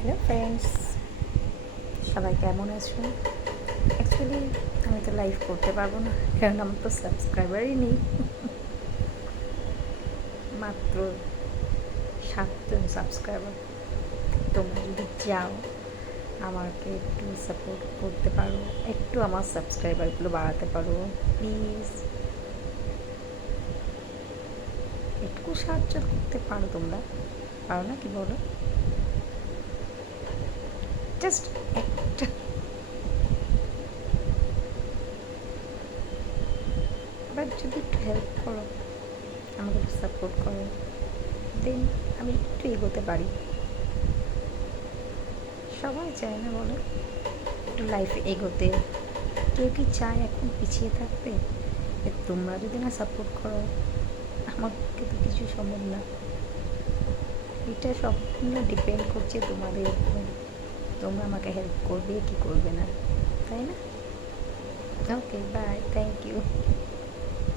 Hello friends সবাই কেমন আছো? অ্যাকচুয়ালি আমি তো লাইভ করতে পারব না, কারণ আমার তো সাবস্ক্রাইবারই নেই। মাত্র সাতজন সাবস্ক্রাইবার তোমরা যদি চাও, আমাকে একটু সাপোর্ট করতে পারো, একটু আমার সাবস্ক্রাইবারগুলো বাড়াতে পারো প্লিজ একটু সাহায্য করতে পারো তোমরা। পারো না কি বলো? জাস্ট একটা বাট যদি একটু হেল্প করো। আমাকে একটু সাপোর্ট করো। দেন আমি একটু এগোতে পারি। সবাই চায় না বলো, একটু লাইফে এগোতে। কেউ কি চায় এখন পিছিয়ে থাকতে? এ তোমরা যদি না সাপোর্ট করো, আমাকে তো কিছু সম্ভব না। এটা সম্পূর্ণ ডিপেন্ড করছে তোমাদের উপর। তোমরা আমাকে হেল্প করবে কি করবে না তাই না? Okay bye thank you